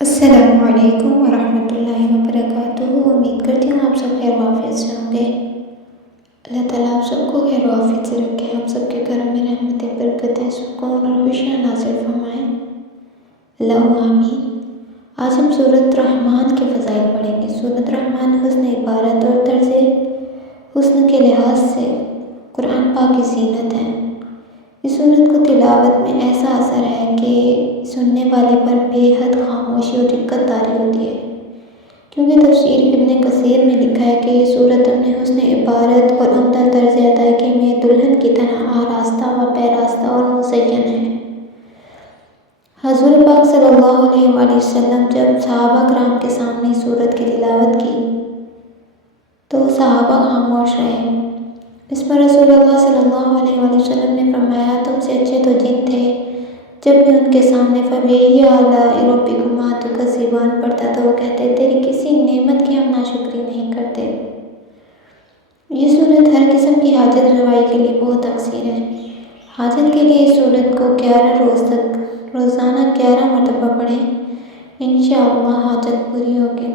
السلام علیکم ورحمۃ اللہ وبرکاتہ۔ امید کرتی ہوں آپ سب خیر وافیت سے ہوں گے۔ اللہ تعالیٰ آپ سب کو خیر وافیت سے رکھے، ہم سب کے گھروں میں رحمتیں، برکتیں، سکون اور خوشیاں نازل فرمائیں، اللہم آمین۔ آج ہم سورۃ رحمان کے فضائل پڑھیں گے۔ سورۃ رحمان حسن عبارت اور طرز حسن کے لحاظ سے قرآن پاک کی زینت ہے۔ اس سورت کو تلاوت میں ایسا اثر ہے کہ سننے والے پر بے حد خاموشی اور رقت طاری ہوتی ہے، کیونکہ تفسیر ابن کثیر میں لکھا ہے کہ یہ سورت اپنے حسن عبارت اور عمدہ طرز ادائیگی میں دلہن کی طرح آراستہ و پیراستہ اور مزین ہے۔ حضور پاک صلی اللہ علیہ وآلہ وسلم جب صحابہ کرام کے سامنے اس سورت کی تلاوت کی تو صحابہ خاموش رہے۔ اس پر رسول اللہ صلی اللہ علیہ وآلہ وسلم نے فرمایا، تم سے اچھے تو جن تھے۔ جب بھی ان کے سامنے فَبِأَيِّ آلَاءِ رَبِّكُمَا تُكَذِّبَانِ پڑھتا تو وہ کہتے، تیری کسی نعمت کی ہم ناشکری نہیں کرتے۔ یہ سورت ہر قسم کی حاجت روائی کے لیے بہت اکثر ہے۔ حاجت کے لیے اس سورت کو 11 روز تک روزانہ 11 مرتبہ پڑھیں، انشاءاللہ حاجت پوری ہوگی۔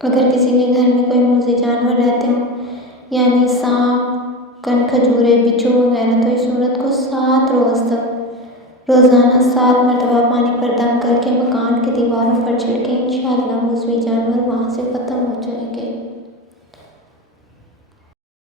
اگر کسی کے گھر میں کوئی موذی جانور رہتے ہوں، یعنی سانپ، کن کھجورے، بچھو وغیرہ، تو اس سورت کو 7 روز تک روزانہ 7 مرتبہ پانی پر دم کر کے مکان کی دیواروں پر چھڑکیں، انشاءاللہ موذی جانور وہاں سے ختم ہو جائیں گے۔